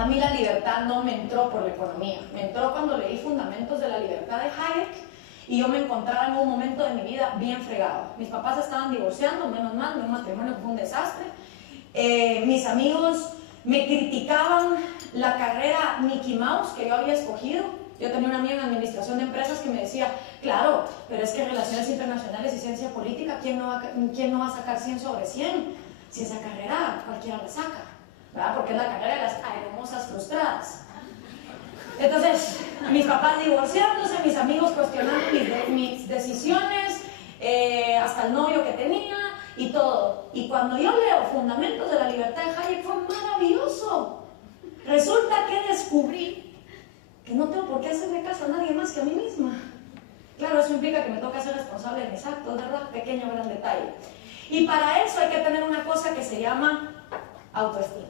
A mí la libertad no me entró por la economía, me entró cuando leí Fundamentos de la Libertad de Hayek y yo me encontraba en un momento de mi vida bien fregado. Mis papás estaban divorciando, menos mal, mi matrimonio fue un desastre. Mis amigos me criticaban la carrera Mickey Mouse que yo había escogido. Yo tenía una amiga en administración de empresas que me decía, claro, pero es que relaciones internacionales y ciencia política, ¿quién no va a sacar 100 sobre 100? Si esa carrera cualquiera la saca, ¿verdad? Porque es la carrera de las hermosas frustradas. Entonces, mis papás divorciándose, mis amigos cuestionando mis decisiones, hasta el novio que tenía y todo. Y cuando yo leo Fundamentos de la Libertad de Hayek fue maravilloso. Resulta que descubrí que no tengo por qué hacerle caso a nadie más que a mí misma. Claro, eso implica que me toca ser responsable de mis actos, ¿verdad? Pequeño gran detalle. Y para eso hay que tener una cosa que se llama autoestima.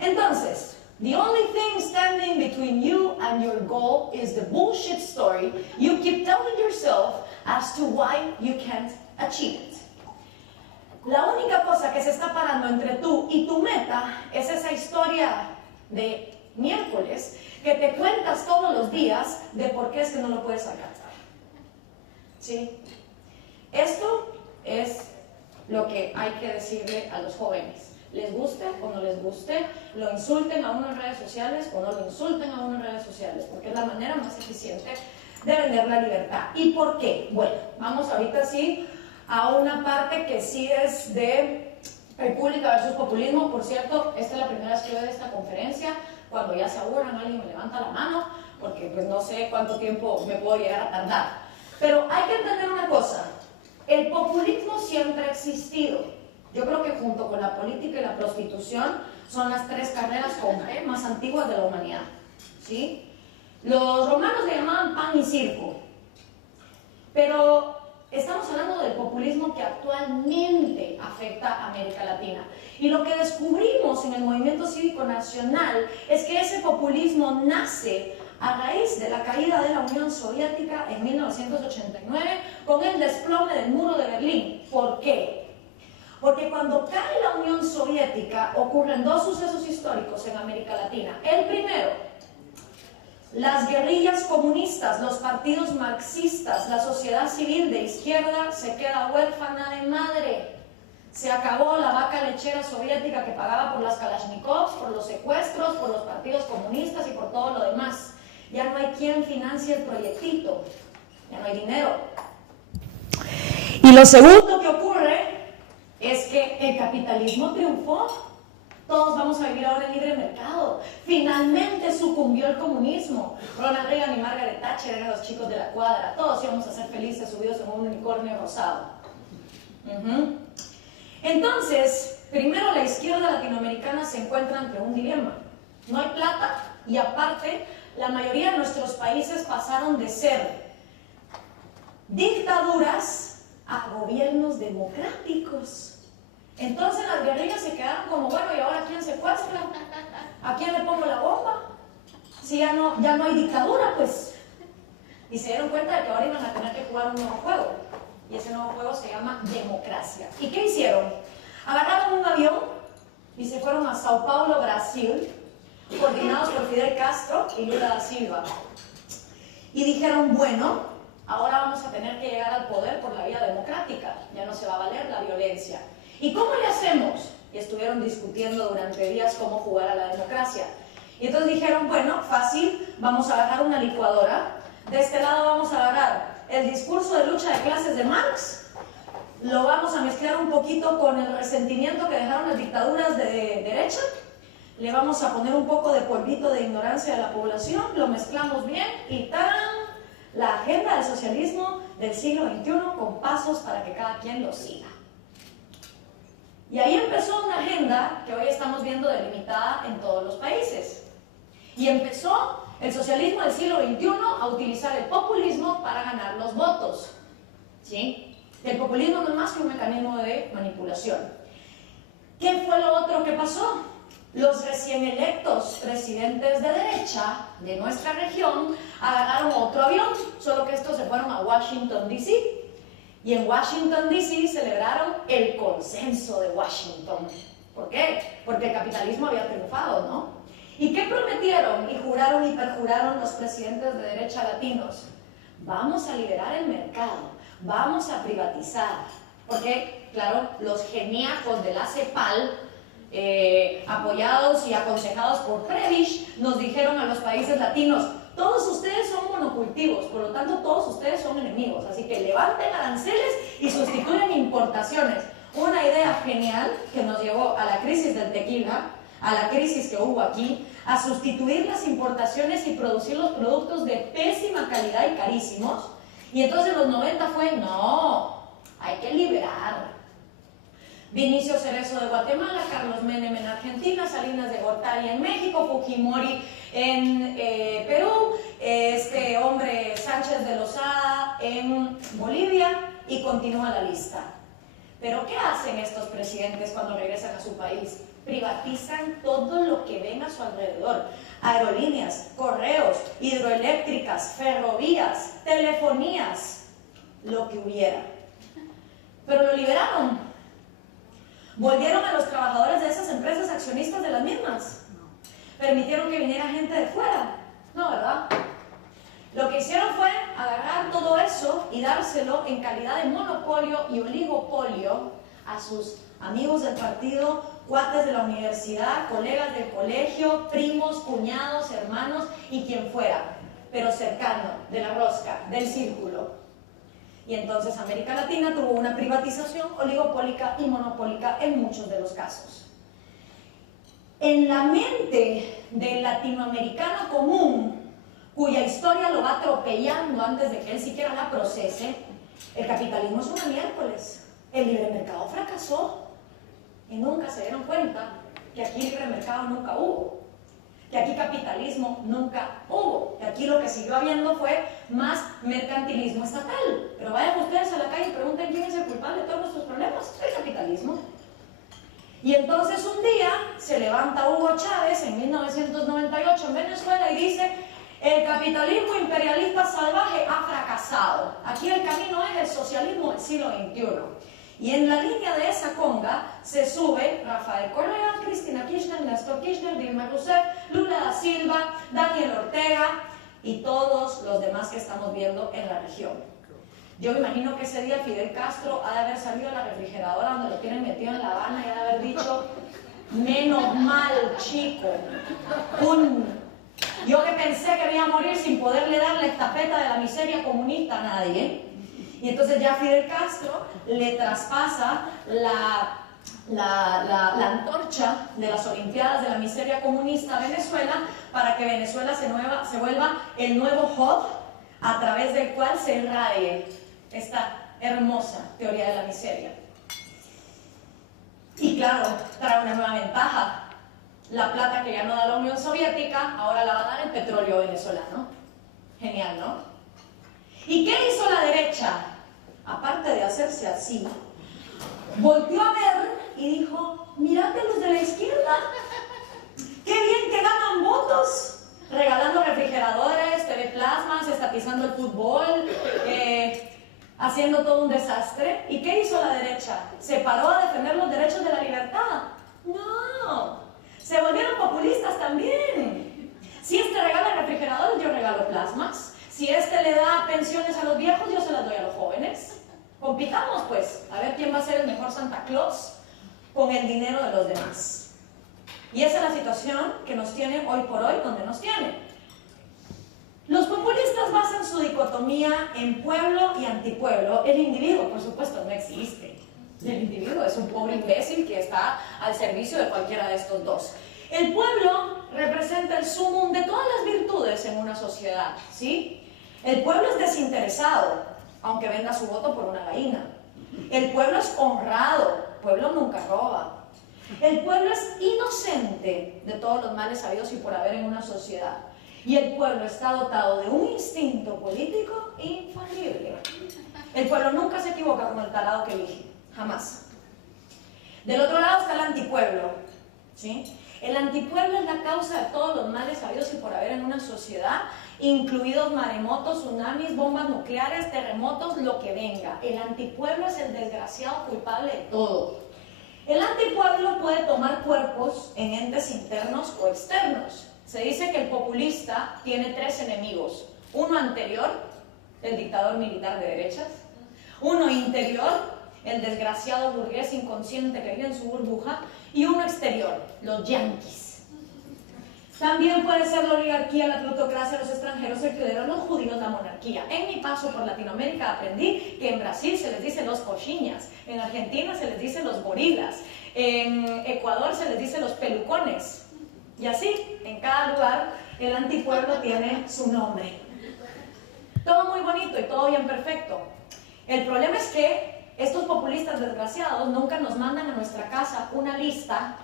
Entonces, the only thing standing between you and your goal is the bullshit story you keep telling yourself as to why you can't achieve it. La única cosa que se está parando entre tú y tu meta es esa historia de miércoles que te cuentas todos los días de por qué es que no lo puedes alcanzar. ¿Sí? Esto es lo que hay que decirle a los jóvenes. Les guste o no les guste, lo insulten a uno en redes sociales o no lo insulten a uno en redes sociales, porque es la manera más eficiente de vender la libertad. ¿Y por qué? Bueno, vamos ahorita sí a una parte que sí es de República versus Populismo. Por cierto, esta es la primera vez que veo de esta conferencia. Cuando ya se aburran, alguien me levanta la mano, porque pues no sé cuánto tiempo me puedo llegar a tardar. Pero hay que entender una cosa, el populismo siempre ha existido. Yo creo que junto con la política y la prostitución son las tres carreras con G más antiguas de la humanidad. ¿Sí? Los romanos le llamaban pan y circo. Pero estamos hablando del populismo que actualmente afecta a América Latina. Y lo que descubrimos en el movimiento cívico nacional es que ese populismo nace a raíz de la caída de la Unión Soviética en 1989 con el desplome del muro de Berlín. ¿Por qué? Porque cuando cae la Unión Soviética ocurren dos sucesos históricos en América Latina. El primero, las guerrillas comunistas, los partidos marxistas, la sociedad civil de izquierda se queda huérfana de madre. Se acabó la vaca lechera soviética que pagaba por las Kalashnikovs, por los secuestros, por los partidos comunistas y por todo lo demás. Ya no hay quien financie el proyectito, ya no hay dinero. Y lo segundo que ocurre es que el capitalismo triunfó. Todos vamos a vivir ahora en libre mercado. Finalmente sucumbió el comunismo. Ronald Reagan y Margaret Thatcher eran los chicos de la cuadra. Todos íbamos a ser felices subidos en un unicornio rosado. Entonces, primero la izquierda latinoamericana se encuentra ante un dilema. No hay plata y aparte, la mayoría de nuestros países pasaron de ser dictaduras a gobiernos democráticos. Entonces las guerrillas se quedaron como, bueno, ¿y ahora quién secuestra? ¿A quién le pongo la bomba? Si ya no hay dictadura, pues. Y se dieron cuenta de que ahora iban a tener que jugar un nuevo juego. Y ese nuevo juego se llama democracia. ¿Y qué hicieron? Agarraron un avión y se fueron a Sao Paulo, Brasil, coordinados por Fidel Castro y Lula da Silva. Y dijeron, bueno, ahora vamos a tener que llegar al poder por la vía democrática. Ya no se va a valer la violencia. ¿Y cómo le hacemos? Y estuvieron discutiendo durante días cómo jugar a la democracia. Y entonces dijeron, bueno, fácil, vamos a agarrar una licuadora. De este lado vamos a agarrar el discurso de lucha de clases de Marx, lo vamos a mezclar un poquito con el resentimiento que dejaron las dictaduras de derecha, le vamos a poner un poco de polvito de ignorancia de la población, lo mezclamos bien y ¡tarán! La agenda del socialismo del siglo XXI con pasos para que cada quien lo siga. Y ahí empezó una agenda que hoy estamos viendo delimitada en todos los países. Y empezó el socialismo del siglo XXI a utilizar el populismo para ganar los votos. ¿Sí? El populismo no es más que un mecanismo de manipulación. ¿Qué fue lo otro que pasó? Los recién electos presidentes de derecha de nuestra región agarraron otro avión, solo que estos se fueron a Washington, D.C. Y en Washington, D.C. celebraron el consenso de Washington. ¿Por qué? Porque el capitalismo había triunfado, ¿no? ¿Y qué prometieron y juraron y perjuraron los presidentes de derecha latinos? Vamos a liberar el mercado, vamos a privatizar. Porque, claro, los geniacos de la CEPAL, apoyados y aconsejados por Prebisch, nos dijeron a los países latinos: todos ustedes son monocultivos, por lo tanto todos ustedes son enemigos, así que levanten aranceles y sustituyan importaciones. Una idea genial que nos llevó a la crisis del tequila, a la crisis que hubo aquí, a sustituir las importaciones y producir los productos de pésima calidad y carísimos. Y entonces en los 90 fue: no, hay que liberar. Vinicio Cerezo de Guatemala, Carlos Menem en Argentina, Salinas de Gortari en México, Fujimori en Perú, este hombre Sánchez de Lozada en Bolivia, y continúa la lista. Pero ¿qué hacen estos presidentes cuando regresan a su país? Privatizan todo lo que ven a su alrededor: aerolíneas, correos, hidroeléctricas, ferrovías, telefonías, lo que hubiera. Pero lo liberaron. ¿Volvieron a los trabajadores de esas empresas accionistas de las mismas? ¿Permitieron que viniera gente de fuera? No, ¿verdad? Lo que hicieron fue agarrar todo eso y dárselo en calidad de monopolio y oligopolio a sus amigos del partido, cuates de la universidad, colegas del colegio, primos, cuñados, hermanos y quien fuera, pero cercano, de la rosca, del círculo. Y entonces América Latina tuvo una privatización oligopólica y monopólica en muchos de los casos. En la mente del latinoamericano común, cuya historia lo va atropellando antes de que él siquiera la procese, el capitalismo es una miércoles. El libre mercado fracasó y nunca se dieron cuenta que aquí libre mercado nunca hubo, que aquí capitalismo nunca hubo, que aquí lo que siguió habiendo fue más mercantilismo estatal. Pero vayan ustedes a la calle y pregunten quién es el culpable de todos nuestros problemas: el capitalismo. Y entonces un día se levanta Hugo Chávez en 1998 en Venezuela y dice: el capitalismo imperialista salvaje ha fracasado, aquí el camino es el socialismo del siglo XXI. Y en la línea de esa conga se sube Rafael Correa, Cristina Kirchner, Néstor Kirchner, Dilma Rousseff, Lula da Silva, Daniel Ortega y todos los demás que estamos viendo en la región. Yo me imagino que ese día Fidel Castro ha de haber salido a la refrigeradora donde lo tienen metido en La Habana y ha de haber dicho: menos mal, chico, yo que pensé que me iba a morir sin poderle dar la estafeta de la miseria comunista a nadie. Y entonces ya Fidel Castro le traspasa la antorcha de las Olimpiadas de la miseria comunista a Venezuela, para que Venezuela se vuelva el nuevo hub a través del cual se irradie esta hermosa teoría de la miseria. Y claro, trae una nueva ventaja: la plata que ya no da la Unión Soviética, ahora la va a dar el petróleo venezolano. Genial, ¿no? ¿Y qué hizo la derecha? Aparte de hacerse así, volteó a ver y dijo: mírate los de la izquierda, qué bien que ganan votos, regalando refrigeradores, TV plasmas, estatizando el fútbol, haciendo todo un desastre. ¿Y qué hizo la derecha? ¿Se paró a defender los derechos de la libertad? No, se volvieron populistas también. Si este regala refrigeradores, yo regalo plasmas. Si este le da pensiones a los viejos, yo se las doy a los jóvenes. Compitamos pues, a ver quién va a ser el mejor Santa Claus con el dinero de los demás. Y esa es la situación que nos tiene hoy por hoy, donde nos tiene. Los populistas basan su dicotomía en pueblo y antipueblo. El individuo, por supuesto, no existe. El individuo es un pobre imbécil que está al servicio de cualquiera de estos dos. El pueblo representa el sumum de todas las virtudes en una sociedad, ¿sí? El pueblo es desinteresado, aunque venda su voto por una gallina. El pueblo es honrado, el pueblo nunca roba. El pueblo es inocente de todos los males habidos y por haber en una sociedad. Y el pueblo está dotado de un instinto político infalible. El pueblo nunca se equivoca como el tarado que elige, jamás. Del otro lado está el antipueblo, ¿sí? El antipueblo es la causa de todos los males habidos y por haber en una sociedad, incluidos maremotos, tsunamis, bombas nucleares, terremotos, lo que venga. El antipueblo es el desgraciado culpable de todo. El antipueblo puede tomar cuerpos en entes internos o externos. Se dice que el populista tiene tres enemigos. Uno anterior, el dictador militar de derechas. Uno interior, el desgraciado burgués inconsciente que vive en su burbuja. Y uno exterior, los yanquis. También puede ser la oligarquía, la plutocracia, los extranjeros, el clero, los judíos, la monarquía. En mi paso por Latinoamérica aprendí que en Brasil se les dice los coxinhas, en Argentina se les dice los gorilas, en Ecuador se les dice los pelucones. Y así, en cada lugar, el antipueblo tiene su nombre. Todo muy bonito y todo bien perfecto. El problema es que estos populistas desgraciados nunca nos mandan a nuestra casa una lista,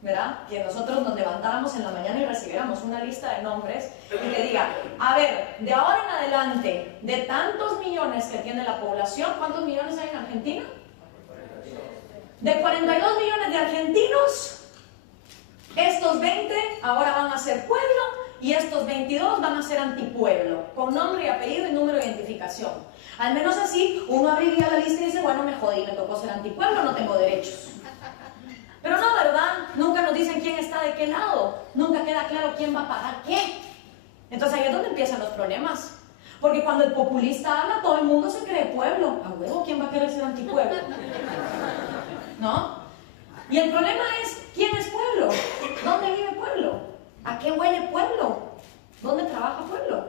¿verdad? Que nosotros nos levantáramos en la mañana y recibiéramos una lista de nombres y que diga, a ver, de ahora en adelante, de tantos millones que tiene la población, ¿cuántos millones hay en Argentina? De 42 millones de argentinos, estos 20 ahora van a ser pueblo y estos 22 van a ser antipueblo, con nombre y apellido y número de identificación. Al menos así, uno abriría la lista y dice, bueno, me jodí, me tocó ser antipueblo, no tengo derechos. Pero no, ¿verdad? Nunca nos dicen quién está de qué lado. Nunca queda claro quién va a pagar qué. Entonces ahí es donde empiezan los problemas. Porque cuando el populista habla, todo el mundo se cree pueblo. A huevo, ¿quién va a querer ser antipueblo? ¿No? Y el problema es, ¿quién es pueblo? ¿Dónde vive pueblo? ¿A qué huele pueblo? ¿Dónde trabaja pueblo?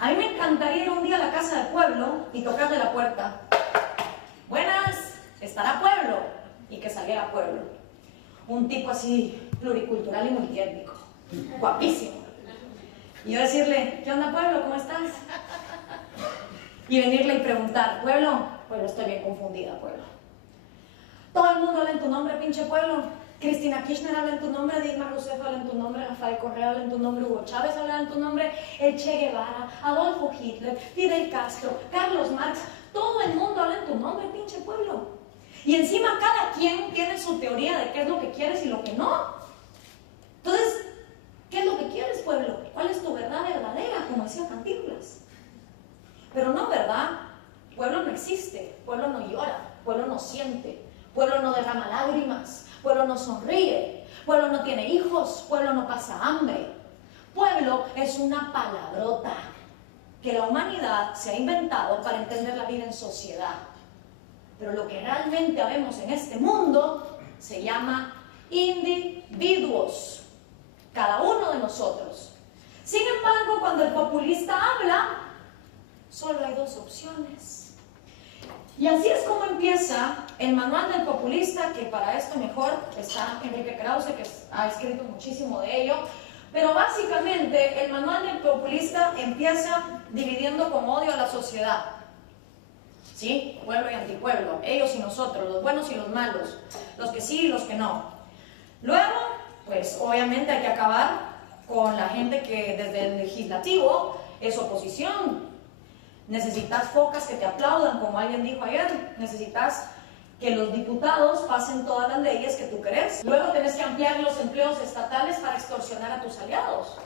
A mí me encantaría ir un día a la casa del pueblo y tocarle la puerta. Buenas, ¿estará pueblo? Y que saliera pueblo. Un tipo así, pluricultural y multiétnico. Guapísimo. Y yo decirle, ¿qué onda pueblo? ¿Cómo estás? Y venirle y preguntar, ¿pueblo? Pueblo, estoy bien confundida, pueblo. Todo el mundo habla en tu nombre, pinche pueblo. Cristina Kirchner habla en tu nombre, Dilma Rousseff habla en tu nombre, Rafael Correa habla en tu nombre, Hugo Chávez habla en tu nombre, el Che Guevara, Adolfo Hitler, Fidel Castro, Carlos Marx, todo el mundo habla en tu nombre, pinche pueblo. Y encima cada quien tiene su teoría de qué es lo que quieres y lo que no. Entonces, ¿qué es lo que quieres, pueblo? ¿Cuál es tu verdad verdadera? Como decía Cantinflas. Pero no, ¿verdad? Pueblo no existe, pueblo no llora, pueblo no siente, pueblo no derrama lágrimas, pueblo no sonríe, pueblo no tiene hijos, pueblo no pasa hambre. Pueblo es una palabrota que la humanidad se ha inventado para entender la vida en sociedad. Pero lo que realmente habemos en este mundo se llama individuos, cada uno de nosotros. Sin embargo, cuando el populista habla, solo hay dos opciones. Y así es como empieza el manual del populista, que para esto mejor está Enrique Krause, que ha escrito muchísimo de ello. Pero básicamente el manual del populista empieza dividiendo con odio a la sociedad. ¿Sí? Pueblo y antipueblo, ellos y nosotros, los buenos y los malos, los que sí y los que no. Luego, pues obviamente hay que acabar con la gente que desde el legislativo es oposición. Necesitas focas que te aplaudan, como alguien dijo ayer. Necesitas que los diputados pasen todas las leyes que tú querés. Luego tenés que ampliar los empleos estatales para extorsionar a tus aliados.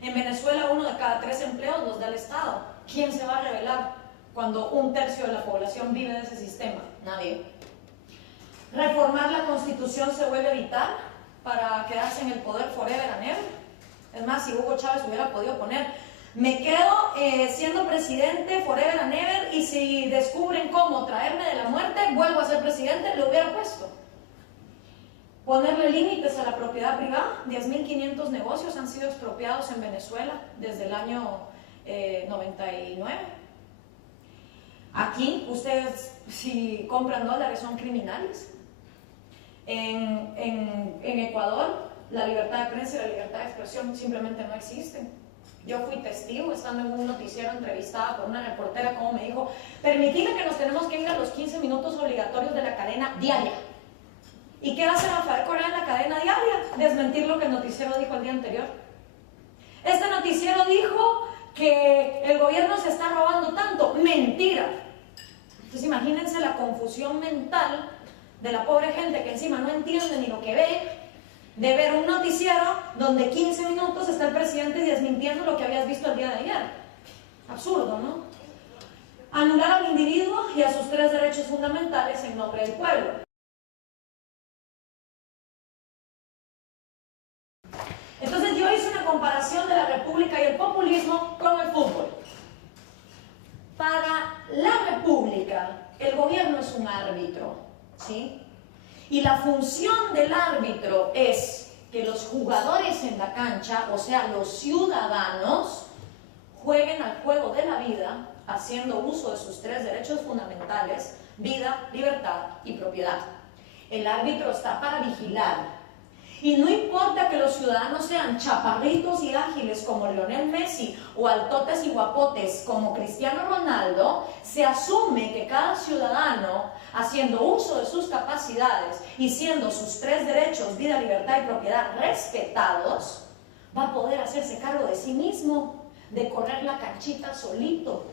En Venezuela 1 de cada 3 empleos los da el Estado. ¿Quién se va a rebelar cuando 1/3 de la población vive de ese sistema? Nadie. Reformar la Constitución se vuelve vital para quedarse en el poder forever and ever. Es más, si Hugo Chávez hubiera podido poner, me quedo siendo presidente forever and ever, y si descubren cómo traerme de la muerte, vuelvo a ser presidente, lo hubiera puesto. Ponerle límites a la propiedad privada. 10.500 negocios han sido expropiados en Venezuela desde el año 99. Aquí, ustedes, si compran dólares, son criminales. En Ecuador, la libertad de prensa y la libertad de expresión simplemente no existen. Yo fui testigo, estando en un noticiero entrevistada por una reportera, como me dijo, permitime que nos tenemos que ir a los 15 minutos obligatorios de la cadena diaria. ¿Y qué hace Rafael Correa en la cadena diaria? Desmentir lo que el noticiero dijo el día anterior. Este noticiero dijo que el gobierno se está robando tanto. ¡Mentira! Entonces imagínense la confusión mental de la pobre gente que encima no entiende ni lo que ve, de ver un noticiero donde 15 minutos está el presidente desmintiendo lo que habías visto el día de ayer. Absurdo, ¿no? Anular al individuo y a sus 3 derechos fundamentales en nombre del pueblo. Entonces yo hoy comparación de la república y el populismo con el fútbol. Para la república, el gobierno es un árbitro, ¿sí? Y la función del árbitro es que los jugadores en la cancha, o sea, los ciudadanos, jueguen al juego de la vida haciendo uso de sus 3 derechos fundamentales: vida, libertad y propiedad. El árbitro está para vigilar. Y no importa que los ciudadanos sean chaparritos y ágiles como Lionel Messi o altotes y guapotes como Cristiano Ronaldo, se asume que cada ciudadano, haciendo uso de sus capacidades y siendo sus 3 derechos, vida, libertad y propiedad, respetados, va a poder hacerse cargo de sí mismo, de correr la canchita solito.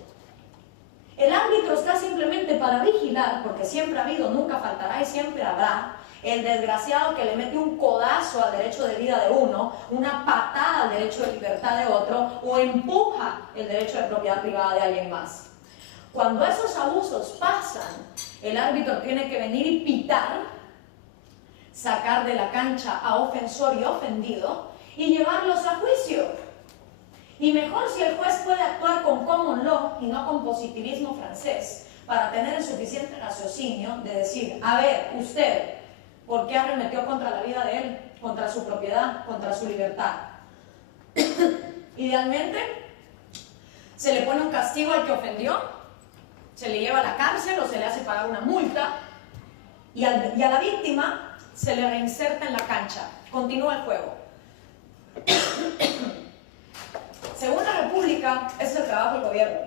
El árbitro está simplemente para vigilar, porque siempre ha habido, nunca faltará y siempre habrá el desgraciado que le mete un codazo al derecho de vida de uno, una patada al derecho de libertad de otro, o empuja el derecho de propiedad privada de alguien más. Cuando esos abusos pasan, el árbitro tiene que venir y pitar, sacar de la cancha a ofensor y ofendido y llevarlos a juicio. Y mejor si el juez puede actuar con common law y no con positivismo francés, para tener el suficiente raciocinio de decir: a ver, usted, ¿por qué arremetió contra la vida de él, contra su propiedad, contra su libertad? Idealmente, se le pone un castigo al que ofendió, se le lleva a la cárcel o se le hace pagar una multa, y a la víctima se le reinserta en la cancha, continúa el juego. Según la República, es el trabajo del gobierno: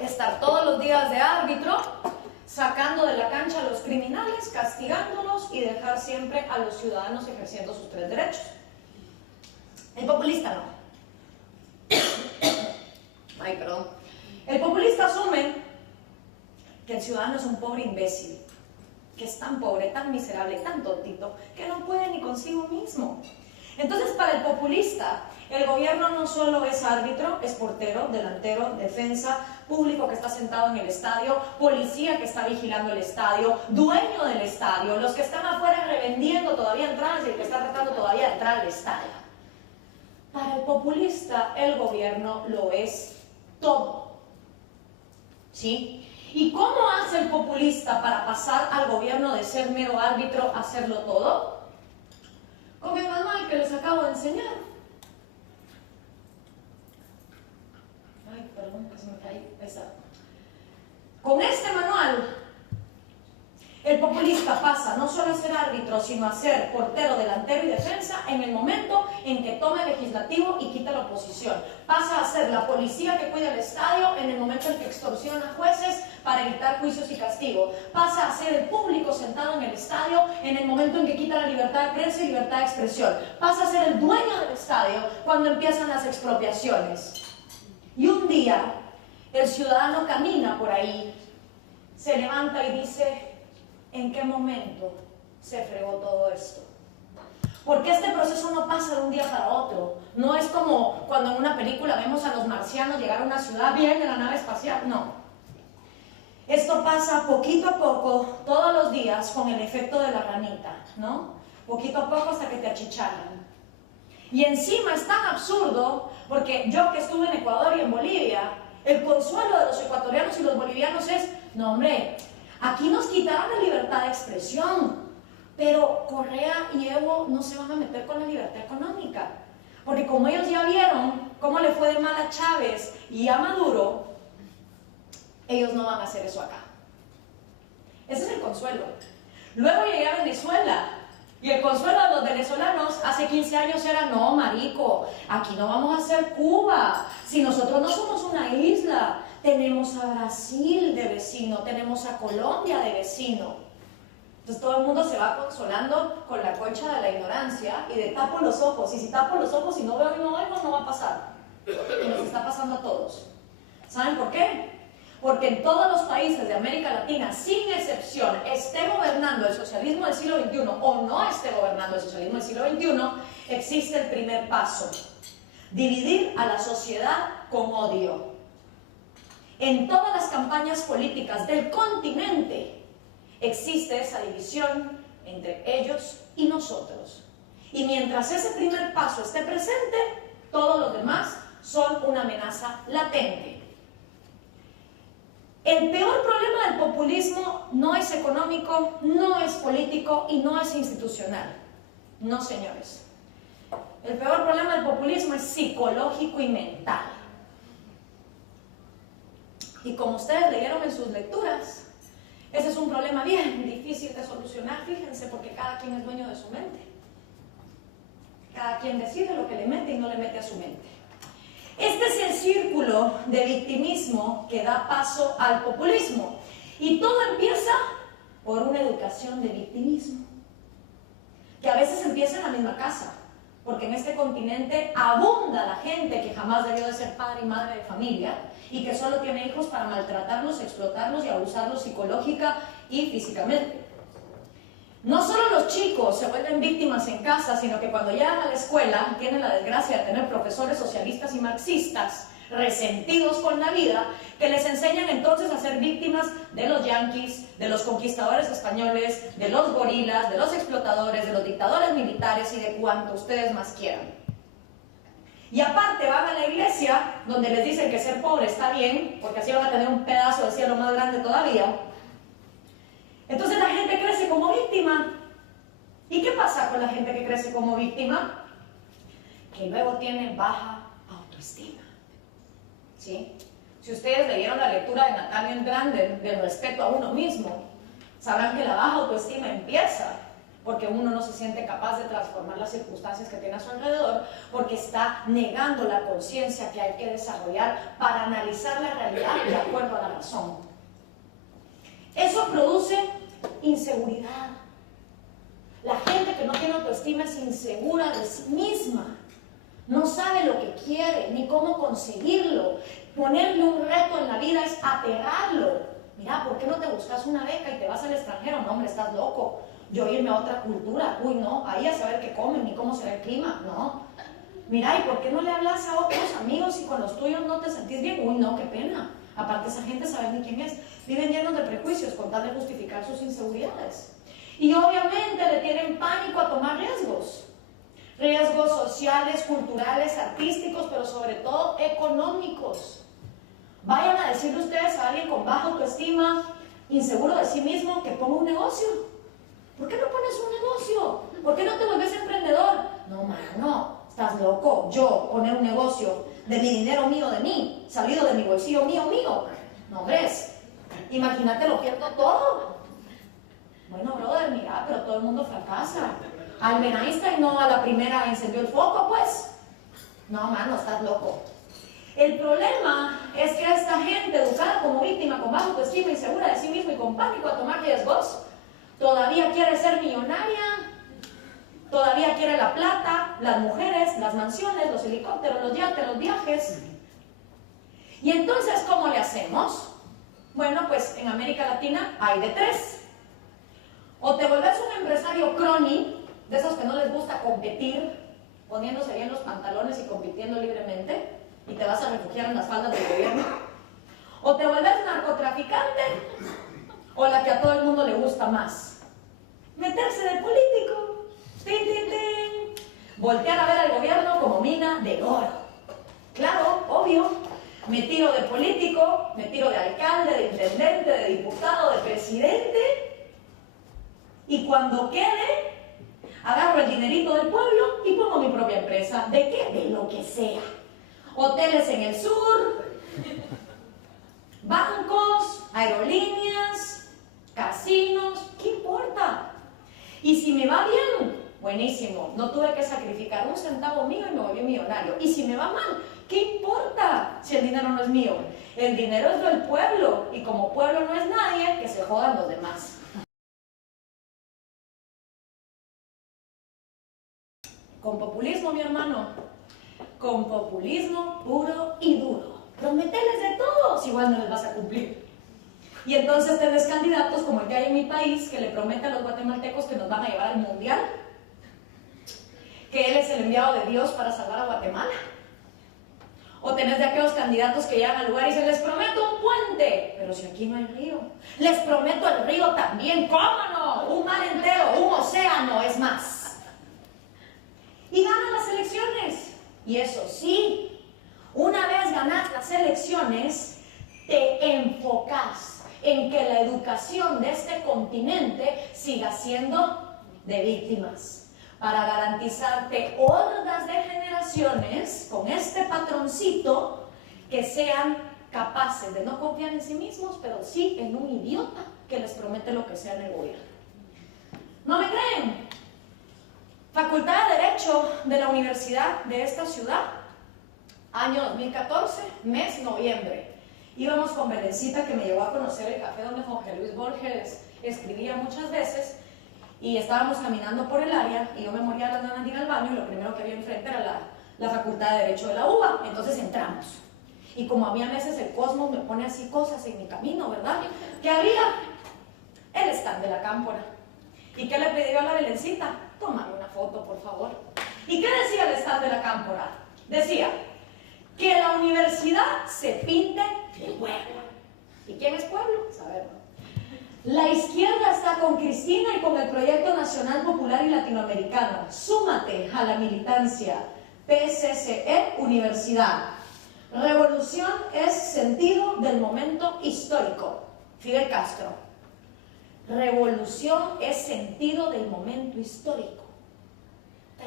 estar todos los días de árbitro, sacando de la cancha a los criminales, castigándolos y dejar siempre a los ciudadanos ejerciendo sus 3 derechos. El populista no. Ay, perdón. El populista asume que el ciudadano es un pobre imbécil, que es tan pobre, tan miserable, tan tontito, que no puede ni consigo mismo. Entonces, para el populista, el gobierno no solo es árbitro, es portero, delantero, defensa, público que está sentado en el estadio, policía que está vigilando el estadio, dueño del estadio, los que están afuera revendiendo todavía entradas y el que está tratando todavía de entrar al estadio. Para el populista, el gobierno lo es todo. ¿Sí? ¿Y cómo hace el populista para pasar al gobierno de ser mero árbitro a hacerlo todo? Con el manual que les acabo de enseñar. Ay, perdón, que se me caí. Ahí está. Con este manual, el populista pasa no solo a ser árbitro, sino a ser portero, delantero y defensa en el momento en que toma el legislativo y quita la oposición. Pasa a ser la policía que cuida el estadio en el momento en que extorsiona a jueces para evitar juicios y castigo. Pasa a ser el público sentado en el estadio en el momento en que quita la libertad de prensa y libertad de expresión. Pasa a ser el dueño del estadio cuando empiezan las expropiaciones. Y un día, el ciudadano camina por ahí, se levanta y dice: ¿en qué momento se fregó todo esto? Porque este proceso no pasa de un día para otro. No es como cuando en una película vemos a los marcianos llegar a una ciudad bien en la nave espacial. No. Esto pasa poquito a poco, todos los días, con el efecto de la ranita, ¿no? Poquito a poco hasta que te achicharran. Y encima es tan absurdo, porque yo que estuve en Ecuador y en Bolivia, el consuelo de los ecuatorianos y los bolivianos es: no, hombre, aquí nos quitaron la libertad de expresión, pero Correa y Evo no se van a meter con la libertad económica, porque como ellos ya vieron cómo le fue de mal a Chávez y a Maduro, ellos no van a hacer eso acá. Ese es el consuelo. Luego llegué a Venezuela, y el consuelo de los venezolanos hace 15 años era: no, marico, aquí no vamos a ser Cuba, si nosotros no somos una isla, tenemos a Brasil de vecino, tenemos a Colombia de vecino. Entonces todo el mundo se va consolando con la concha de la ignorancia y de tapo los ojos, y si tapo los ojos y no veo y no oigo, no va a pasar. Y nos está pasando a todos. ¿Saben por qué? Porque en todos los países de América Latina, sin excepción, esté gobernando el socialismo del siglo XXI o no esté gobernando el socialismo del siglo XXI, existe el primer paso: dividir a la sociedad con odio. En todas las campañas políticas del continente existe esa división entre ellos y nosotros. Y mientras ese primer paso esté presente, todos los demás son una amenaza latente. El peor problema del populismo no es económico, no es político y no es institucional. No, señores. El peor problema del populismo es psicológico y mental. Y como ustedes leyeron en sus lecturas, ese es un problema bien difícil de solucionar, fíjense, porque cada quien es dueño de su mente. Cada quien decide lo que le mete y no le mete a su mente. Este es el círculo de victimismo que da paso al populismo. Y todo empieza por una educación de victimismo, que a veces empieza en la misma casa, porque en este continente abunda la gente que jamás debió de ser padre y madre de familia y que solo tiene hijos para maltratarlos, explotarlos y abusarlos psicológica y físicamente. No solo los chicos se vuelven víctimas en casa, sino que cuando llegan a la escuela tienen la desgracia de tener profesores socialistas y marxistas resentidos con la vida, que les enseñan entonces a ser víctimas de los yanquis, de los conquistadores españoles, de los gorilas, de los explotadores, de los dictadores militares y de cuanto ustedes más quieran. Y aparte van a la iglesia, donde les dicen que ser pobre está bien, porque así van a tener un pedazo de cielo más grande todavía. Entonces la gente crece como víctima. ¿Y qué pasa con la gente que crece como víctima? Que luego tiene baja autoestima. ¿Sí? Si ustedes leyeron la lectura de Nathaniel Branden del respeto a uno mismo, sabrán que la baja autoestima empieza porque uno no se siente capaz de transformar las circunstancias que tiene a su alrededor, porque está negando la conciencia que hay que desarrollar para analizar la realidad de acuerdo a la razón. Eso produce inseguridad. La gente que no tiene autoestima es insegura de sí misma. No sabe lo que quiere, ni cómo conseguirlo. Ponerle un reto en la vida es aterrarlo. Mira, ¿por qué no te buscas una beca y te vas al extranjero? No, hombre, estás loco. Yo irme a otra cultura. Uy, no, ahí a saber qué comen, ni cómo será el clima. No. Mira, ¿y por qué no le hablas a otros amigos y con los tuyos no te sentís bien? Uy, no, qué pena. Aparte, esa gente sabe ni quién es. Viven llenos de prejuicios con tal de justificar sus inseguridades. Y obviamente le tienen pánico a tomar riesgos. Riesgos sociales, culturales, artísticos, pero sobre todo económicos. Vayan a decirle ustedes a alguien con baja autoestima, inseguro de sí mismo, que ponga un negocio. ¿Por qué no pones un negocio? ¿Por qué no te vuelves emprendedor? No, mano, estás loco. Yo poner un negocio de mi dinero mío, de mí, salido de mi bolsillo mío. No, hombre, imagínate, lo pierdo todo. Bueno, brother, mira, pero todo el mundo fracasa. Albert Einstein no a la primera encendió el foco, pues. No, mano, estás loco. El problema es que esta gente educada como víctima, con baja autoestima, insegura de sí misma y con pánico a tomar riesgos, todavía quiere ser millonaria, todavía quiere la plata, las mujeres, las mansiones, los helicópteros, los yates, los viajes. Y entonces, ¿cómo le hacemos? Bueno, pues en América Latina hay de tres. O te vuelves un empresario crony, de esos que no les gusta competir, poniéndose bien los pantalones y compitiendo libremente, y te vas a refugiar en las faldas del gobierno. O te vuelves narcotraficante, o la que a todo el mundo le gusta más, meterse de político. ¡Tin, tin, tin! Voltear a ver al gobierno como mina de oro. Claro, obvio. Me tiro de político, me tiro de alcalde, de intendente, de diputado, de presidente, y cuando quede, agarro el dinerito del pueblo y pongo mi propia empresa. ¿De qué? De lo que sea. Hoteles en el sur, bancos, aerolíneas, casinos, ¿qué importa? Y si me va bien, buenísimo, no tuve que sacrificar un centavo mío y me volví millonario. Y si me va mal, ¿qué importa si el dinero no es mío? El dinero es del pueblo, y como pueblo no es nadie, que se jodan los demás. Con populismo, mi hermano, con populismo puro y duro. Prometerles de todo, si igual no les vas a cumplir. Y entonces tenés candidatos como el que hay en mi país, que le prometen a los guatemaltecos que nos van a llevar al mundial, que él es el enviado de Dios para salvar a Guatemala. O tenés de aquellos candidatos que llegan al lugar y dicen, les prometo un puente, pero si aquí no hay río. Les prometo el río también, ¿cómo no? Un mar entero, un océano, es más. Y eso sí, una vez ganas las elecciones, te enfocas en que la educación de este continente siga siendo de víctimas, para garantizarte hordas de generaciones con este patroncito que sean capaces de no confiar en sí mismos, pero sí en un idiota que les promete lo que sea en el gobierno. ¿No me creen? Facultad de Derecho de la Universidad de esta ciudad, año 2014, mes noviembre. Íbamos con Belencita, que me llevó a conocer el café donde Jorge Luis Borges escribía muchas veces, y estábamos caminando por el área y yo me moría las ganas de ir al baño y lo primero que había enfrente era la Facultad de Derecho de la UBA. Entonces entramos. Y como a mí a veces el cosmos me pone así cosas en mi camino, ¿verdad? ¿Qué había? El stand de la Cámpora. ¿Y qué le pidió a la Belencita? Tómame una foto, por favor. ¿Y qué decía el stand de la Cámpora? Decía que la universidad se pinte de pueblo. ¿Y quién es pueblo? Sabemos. La izquierda está con Cristina y con el Proyecto Nacional Popular y Latinoamericano. Súmate a la militancia. PSCE Universidad. Revolución es sentido del momento histórico. Fidel Castro. Revolución es sentido del momento histórico.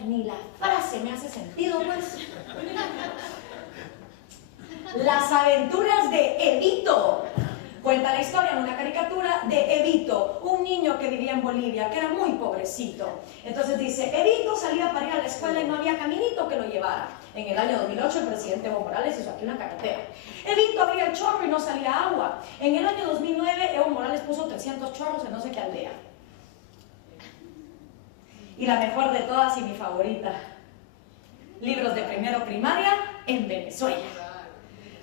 Ni la frase me hace sentido, pues. Las aventuras de Evito. Cuenta la historia en una caricatura de Evito, un niño que vivía en Bolivia, que era muy pobrecito. Entonces dice, Evito salía para ir a la escuela y no había caminito que lo llevara. En el año 2008 el presidente Evo Morales hizo aquí una carretera. Evito abría el chorro y no salía agua. En el año 2009 Evo Morales puso 300 chorros en no sé qué aldea. Y la mejor de todas y mi favorita, libros de primero primaria en Venezuela.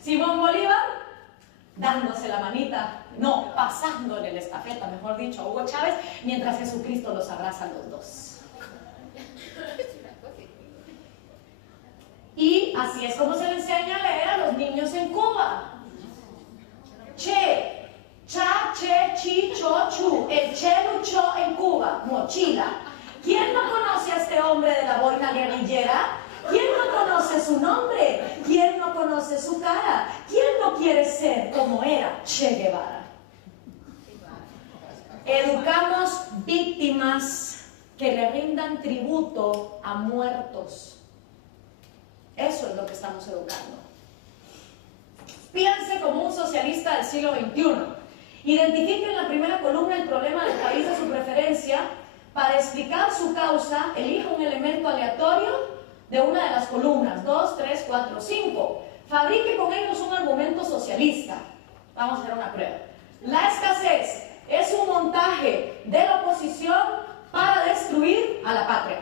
Simón Bolívar dándose la manita, no, pasándole la estafeta, mejor dicho, a Hugo Chávez, mientras Jesucristo los abraza a los dos. Y así es como se le enseña a leer a los niños en Cuba. Che, cha, che, chi, cho, chu. El che luchó en Cuba, mochila. ¿Quién no conoce a este hombre de la boina guerrillera? ¿Quién no conoce su nombre? ¿Quién no conoce su cara? ¿Quién no quiere ser como era Che Guevara? Educamos víctimas que le rindan tributo a muertos. Eso es lo que estamos educando. Piense como un socialista del siglo XXI. Identifique en la primera columna el problema del país de su preferencia. Para explicar su causa, elija un elemento aleatorio de una de las columnas, 2, 3, 4, 5. Fabrique con ellos un argumento socialista. Vamos a hacer una prueba. La escasez es un montaje de la oposición para destruir a la patria.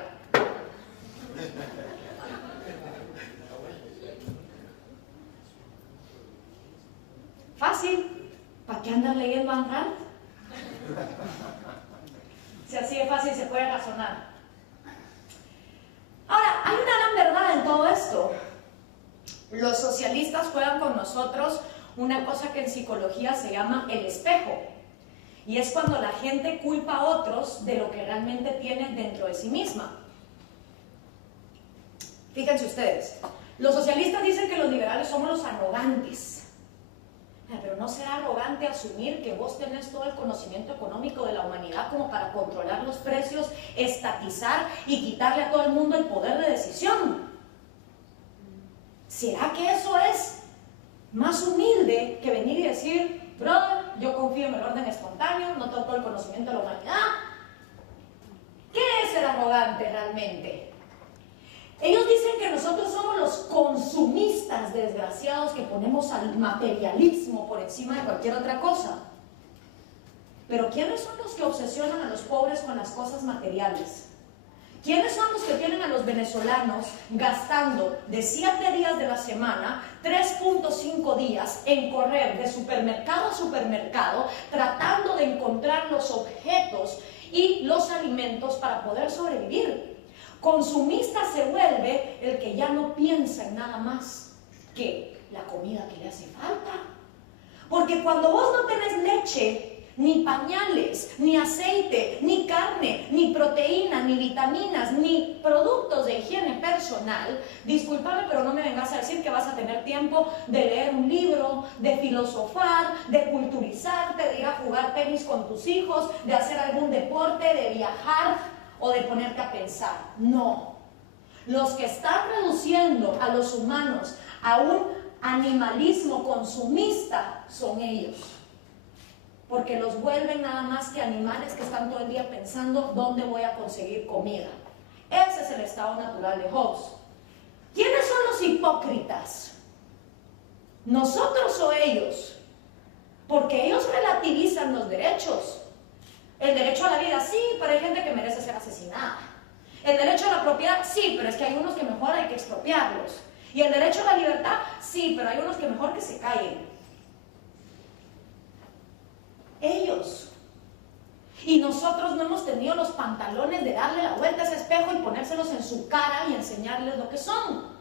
Fácil. ¿Para qué andan leyendo Ayn Rand? Si así de fácil se puede razonar. Ahora, hay una gran verdad en todo esto. Los socialistas juegan con nosotros una cosa que en psicología se llama el espejo. Y es cuando la gente culpa a otros de lo que realmente tienen dentro de sí misma. Fíjense ustedes, los socialistas dicen que los liberales somos los arrogantes. Pero no será arrogante asumir que vos tenés todo el conocimiento económico de la humanidad como para controlar los precios, estatizar y quitarle a todo el mundo el poder de decisión. ¿Será que eso es más humilde que venir y decir, brother, yo confío en el orden espontáneo, no tengo todo el conocimiento de la humanidad? ¿Qué es ser arrogante realmente? Ellos dicen que nosotros somos los consumistas desgraciados que ponemos al materialismo por encima de cualquier otra cosa. Pero ¿quiénes son los que obsesionan a los pobres con las cosas materiales? ¿Quiénes son los que tienen a los venezolanos gastando de 7 días de la semana 3.5 días en correr de supermercado a supermercado tratando de encontrar los objetos y los alimentos para poder sobrevivir? Consumista se vuelve el que ya no piensa en nada más que la comida que le hace falta. Porque cuando vos no tenés leche, ni pañales, ni aceite, ni carne, ni proteína, ni vitaminas, ni productos de higiene personal, personal, discúlpame, pero no me vengas a decir que vas a tener tiempo de leer un libro, de filosofar, de culturizarte, de ir a jugar tenis con tus hijos, de hacer algún deporte, de viajar o de ponerte a pensar. No. Los que están reduciendo a los humanos a un animalismo consumista son ellos. Porque los vuelven nada más que animales que están todo el día pensando dónde voy a conseguir comida. Ese es el estado natural de Hobbes. ¿Quiénes son los hipócritas? ¿Nosotros o ellos? Porque ellos relativizan los derechos. El derecho a la vida sí, pero hay gente que merece ser asesinada. El derecho a la propiedad sí, pero es que hay unos que mejor hay que expropiarlos. Y el derecho a la libertad sí, pero hay unos que mejor que se callen. Ellos. Y nosotros no hemos tenido los pantalones de darle la vuelta a ese espejo y ponérselos en su cara y enseñarles lo que son.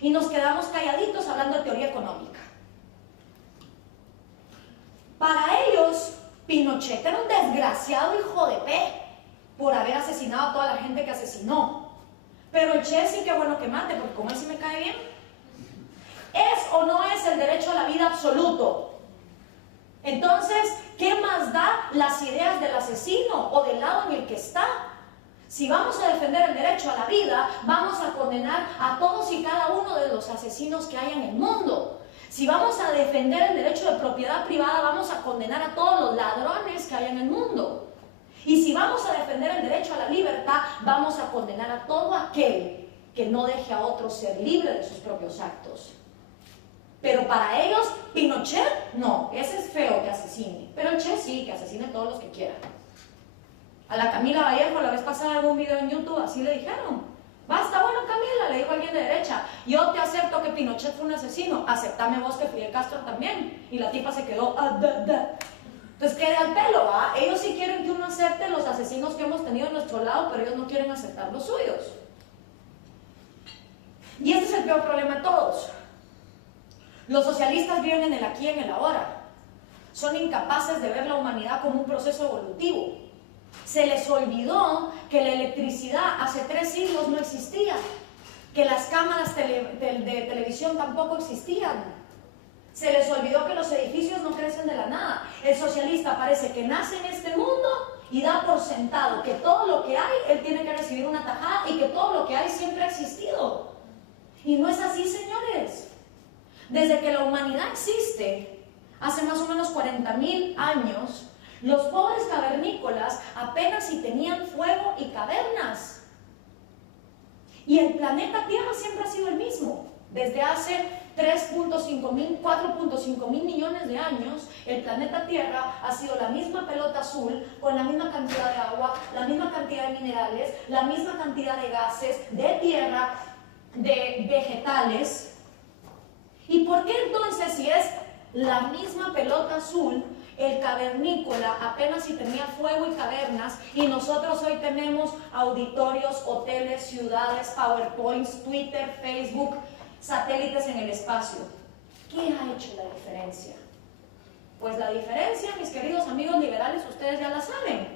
Y nos quedamos calladitos hablando de teoría económica. Para ellos, Pinochet era un desgraciado hijo de P por haber asesinado a toda la gente que asesinó. Pero el Che sí que bueno que mate, porque como él sí me cae bien. ¿Es o no es el derecho a la vida absoluto? Entonces, ¿qué más da las ideas del asesino o del lado en el que está? Si vamos a defender el derecho a la vida, vamos a condenar a todos y cada uno de los asesinos que hay en el mundo. Si vamos a defender el derecho de propiedad privada, vamos a condenar a todos los ladrones que hay en el mundo. Y si vamos a defender el derecho a la libertad, vamos a condenar a todo aquel que no deje a otro ser libre de sus propios actos. Pero para ellos, Pinochet, no, ese es feo que asesine. Pero el Che sí, que asesine a todos los que quiera. A la Camila Vallejo la vez pasada en un video en YouTube así le dijeron: basta, bueno Camila, le dijo alguien de derecha, yo te acepto que Pinochet fue un asesino, aceptame vos que Fidel Castro también. Y la tipa se quedó, Entonces queda al pelo, ¿va? Ellos sí quieren que uno acepte los asesinos que hemos tenido a nuestro lado, pero ellos no quieren aceptar los suyos. Y este es el peor problema de todos. Los socialistas viven en el aquí y en el ahora. Son incapaces de ver la humanidad como un proceso evolutivo. Se les olvidó que la electricidad hace 3 siglos no existía, que las cámaras de televisión tampoco existían. Se les olvidó que los edificios no crecen de la nada. El socialista parece que nace en este mundo y da por sentado que todo lo que hay, él tiene que recibir una tajada y que todo lo que hay siempre ha existido. Y no es así, señores. Desde que la humanidad existe, hace más o menos 40.000 años, los pobres cavernícolas apenas si tenían fuego y cavernas. Y el planeta Tierra siempre ha sido el mismo. Desde hace 4.5 mil millones de años, el planeta Tierra ha sido la misma pelota azul, con la misma cantidad de agua, la misma cantidad de minerales, la misma cantidad de gases, de tierra, de vegetales. ¿Y por qué entonces, si es la misma pelota azul, el cavernícola apenas si tenía fuego y cavernas, y nosotros hoy tenemos auditorios, hoteles, ciudades, PowerPoints, Twitter, Facebook, satélites en el espacio? ¿Qué ha hecho la diferencia? Pues la diferencia, mis queridos amigos liberales, ustedes ya la saben.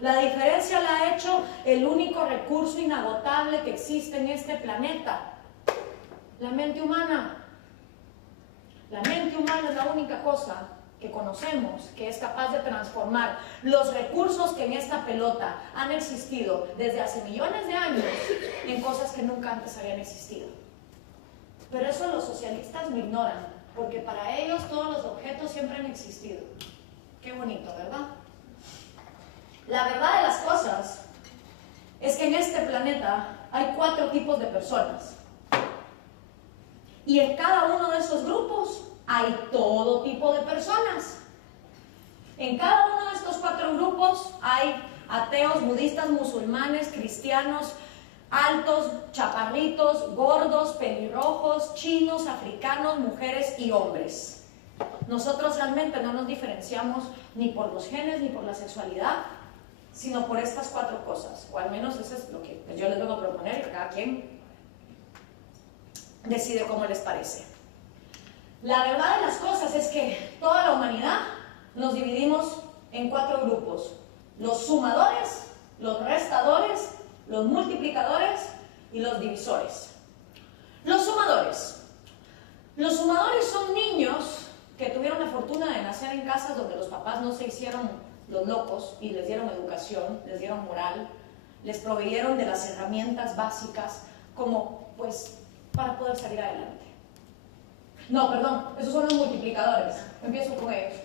La diferencia la ha hecho el único recurso inagotable que existe en este planeta: la mente humana. La mente humana es la única cosa que conocemos que es capaz de transformar los recursos que en esta pelota han existido desde hace millones de años en cosas que nunca antes habían existido. Pero eso los socialistas lo ignoran, porque para ellos todos los objetos siempre han existido. Qué bonito, ¿verdad? La verdad de las cosas es que en este planeta hay 4 tipos de personas. Y en cada uno de esos grupos hay todo tipo de personas. En cada uno de estos 4 grupos hay ateos, budistas, musulmanes, cristianos, altos, chaparritos, gordos, pelirrojos, chinos, africanos, mujeres y hombres. Nosotros realmente no nos diferenciamos ni por los genes ni por la sexualidad, sino por estas 4 cosas, o al menos eso es lo que yo les vengo a proponer, y cada quien decide cómo les parece. La verdad de las cosas es que toda la humanidad nos dividimos en 4 grupos: los sumadores, los restadores, los multiplicadores y los divisores. Los sumadores. Los sumadores son niños que tuvieron la fortuna de nacer en casas donde los papás no se hicieron los locos y les dieron educación, les dieron moral, les proveyeron de las herramientas básicas como, pues, para poder salir adelante. No, perdón, esos son los multiplicadores. Empiezo con ellos.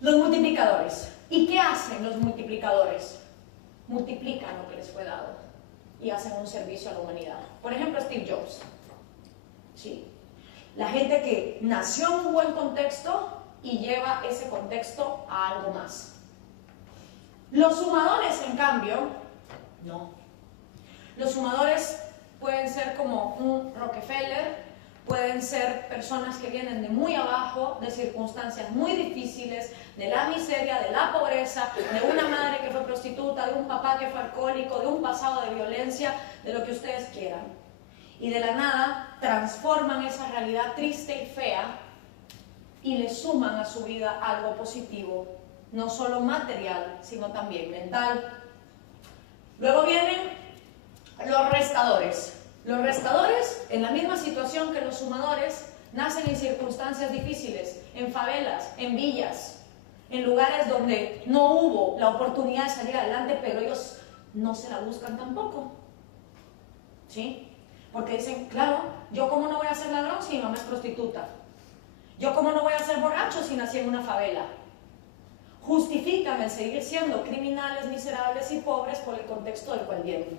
Los multiplicadores. ¿Y qué hacen los multiplicadores? Multiplican lo que les fue dado y hacen un servicio a la humanidad. Por ejemplo, Steve Jobs. Sí. La gente que nació en un buen contexto y lleva ese contexto a algo más. Los sumadores, en cambio, no. Los sumadores pueden ser como un Rockefeller, pueden ser personas que vienen de muy abajo, de circunstancias muy difíciles, de la miseria, de la pobreza, de una madre que fue prostituta, de un papá que fue alcohólico, de un pasado de violencia, de lo que ustedes quieran. Y de la nada transforman esa realidad triste y fea y le suman a su vida algo positivo, no solo material, sino también mental. Luego vienen los restadores. Los restadores, en la misma situación que los sumadores, nacen en circunstancias difíciles, en favelas, en villas, en lugares donde no hubo la oportunidad de salir adelante, pero ellos no se la buscan tampoco. ¿Sí? Porque dicen, claro, yo cómo no voy a ser ladrón si mi mamá es prostituta. Yo cómo no voy a ser borracho si nací en una favela. Justifican el seguir siendo criminales, miserables y pobres por el contexto del cual vienen.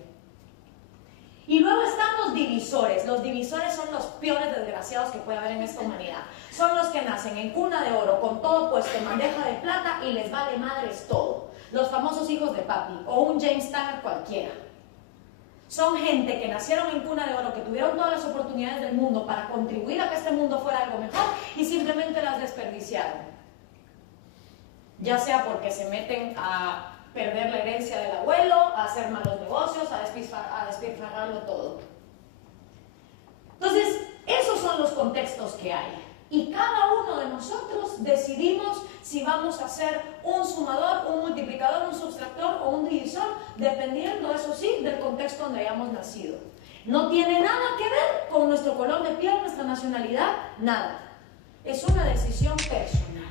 Y luego están los divisores. Los divisores son los peores desgraciados que puede haber en esta humanidad. Son los que nacen en cuna de oro, con todo puesto en bandeja de plata y les vale madres todo. Los famosos hijos de papi o un James Tanner cualquiera. Son gente que nacieron en cuna de oro, que tuvieron todas las oportunidades del mundo para contribuir a que este mundo fuera algo mejor y simplemente las desperdiciaron. Ya sea porque se meten a perder la herencia del abuelo, a hacer malos negocios, a despilfarrarlo todo. Entonces, esos son los contextos que hay. Y cada uno de nosotros decidimos si vamos a ser un sumador, un multiplicador, un subtractor o un divisor, dependiendo, eso sí, del contexto donde hayamos nacido. No tiene nada que ver con nuestro color de piel, nuestra nacionalidad, nada. Es una decisión personal.